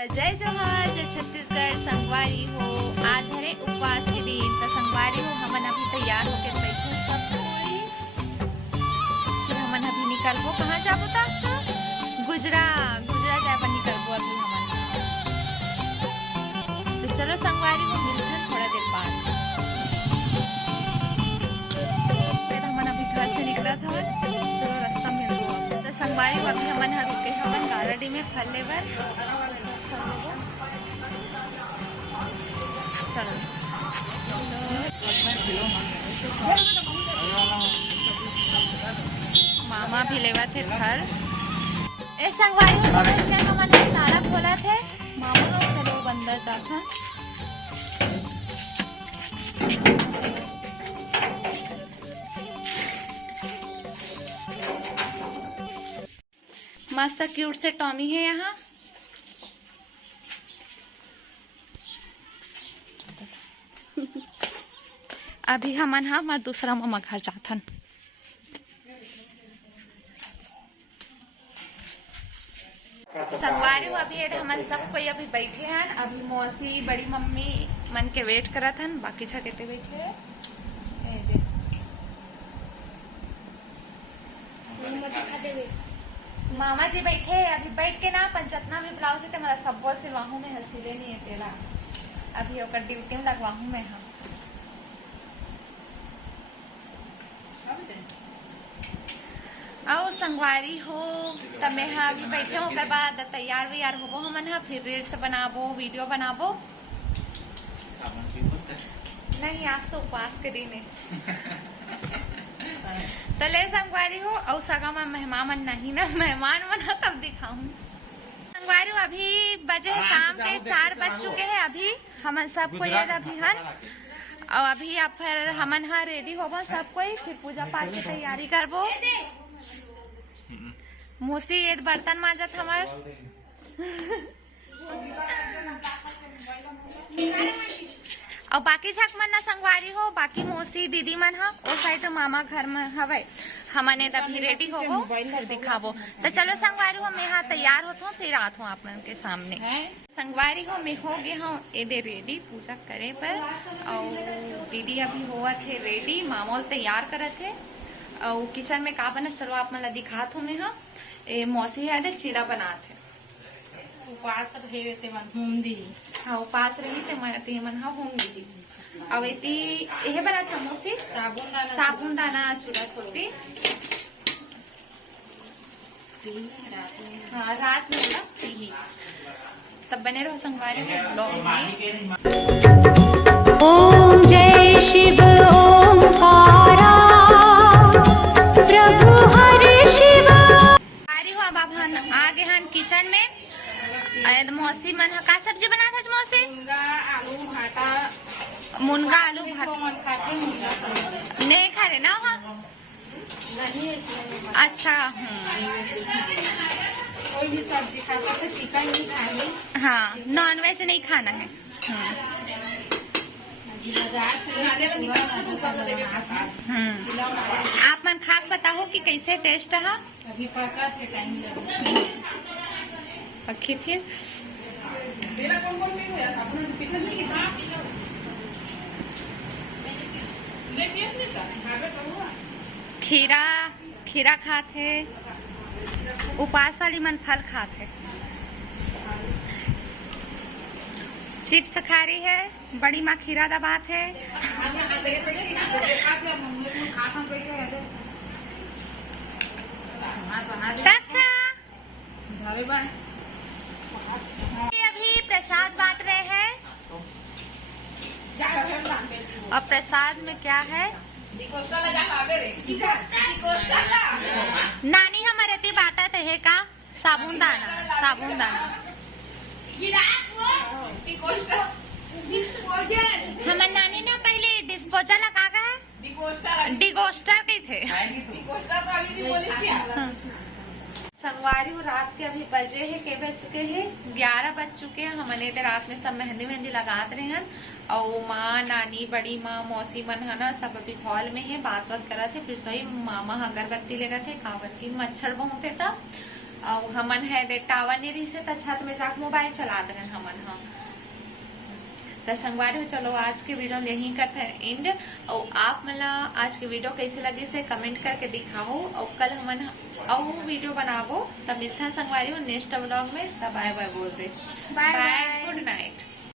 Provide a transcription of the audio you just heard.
जय जोहार, जय छत्तीसगढ़। संगवारी हो, आज हरे उपवास के दिन तो संगवारी हो हमन अभी तैयार होके बैठे सब कोई। फिर हमन अभी निकलबो, कहाँ जाबो ता? गुजरा जाए पर निकलबो अभी हमन। तो चलो संगवारी हो मिलते हैं थोड़ा देर बाद। फिर हमन अभी घर से निकला था, चलो रास्ता मिल गो। तो संगवारी हो अभी हमन ह रुके हमन गारडी में फल लेबर। चलो मामा भी लेवा थे फल। ए संगवारी हमन ताला खोला थे मामा। चलो अंदर जाता। मस्त क्यूट से टॉमी है यहाँ। अभी हमन हमार दूसरा मामा घर जाथन। संगवारी अभी हमन सब कोई अभी बैठे हैं। अभी मौसी बड़ी मम्मी मन के वेट करत हन, बाकी छकेते बैठे हैं। मामा जी बैठे अभी बैठ के ना पंचतना में ब्लाउज है मतलब सब से वाहू में हसीले नहीं है तेला। अभी ओकर ड्यूटी में लगवाहू में हम। आओ संगवारी हो तमे अभी बैठे हो, ओकर बाद तैयार व्यार होबो हमन हा। फिर रील्स बनाबो, वीडियो बनाबो। नहीं आज तो उपवास के दिन है। तो ले संगवारी हो और सगा में मेहमान मन नहीं ना, मेहमान मन तब दिखाऊं। संगवारी अभी बजे शाम के 4 बज चुके हैं। अभी हमन सब कोई अभी हन और अभी अब फिर हमन हा रेडी होबो सब कोई। फिर पूजा पाठ की तैयारी करबो। मौसी ये बर्तन मांजत हमार। और बाकी झक मन ना संगवारी हो, बाकी मौसी दीदी मन हा ओ साइड मामा घर में हवे। हमने तभी रेडी होबो फिर दिखाबो। तो चलो संगवारी हो मैं यहाँ तैयार होत हूँ, फिर आत हूँ आप लोगों के सामने। संगवारी हो मैं हो गए हूँ एदे रेडी पूजा करे पर। और दीदी अभी हुआ थे रेडी, मामोल तैयार करे थे। और किचन में का बना चलो आप मला दिखात हूँ मैं। हाँ ए मौसी है चीला बनाते उपास रहे ते मन होम दी। हाँ उपास रही ते मन हाँ होम दी। अब एती यह बनाता मौसी साबुन दाना चूड़ा खोलती। हाँ रात में ना पी तब बने रहो संगवारी में ब्लॉग में। ओम जय शिव ओंकारा प्रभु हरि शिव। अब हम आ गए हैं किचन में। मौसी मन का सब्जी बना था मौसी? मुनगा आलू भाटा नहीं खा रहे ना वहाँ? अच्छा कोई भी सब्जी खा सकते, चिकन नहीं खानी। हाँ नॉन वेज नहीं खाना है। आप मन खा बताओ कि कैसे टेस्ट है? अभी पका थे टाइम लगे पक्की फिर खीरा खाते, उपवास वाली मन फल खाते। चिप्स खा रही है, बड़ी माँ खीरा दबात है। अच्छा अभी प्रसाद बांट रहे हैं। और प्रसाद में क्या है? नानी हमारे ती बात है का साबुन दाना हमारे नानी ने पहले डिस्पोजल लगा है डिगोस्टर के थे। संगवारी रात के अभी बजे है के बज चुके हैं 11 बज चुके हैं। हमने रात में सब मेहंदी लगाते रहे हैं। और माँ नानी बड़ी माँ मौसी मन है ना सब अभी हॉल में है बात करते थे। फिर सही मामा अगरबत्ती ले गए थे काबर की मच्छर बहुत था। और हमन है दे टावर नहीं रही से त छत में जाके मोबाइल चला दे हमन ह। तो संगवारी हो चलो आज के वीडियो यहीं करते हैं एंड। और आप मला आज के वीडियो कैसे लगे से कमेंट करके दिखाओ और कल हमन और वीडियो बनाबो। तब मिलता है संगवारी हो नेक्स्ट व्लॉग में। तब बाय बाय बोल दे। Bye bye, bye. Good night.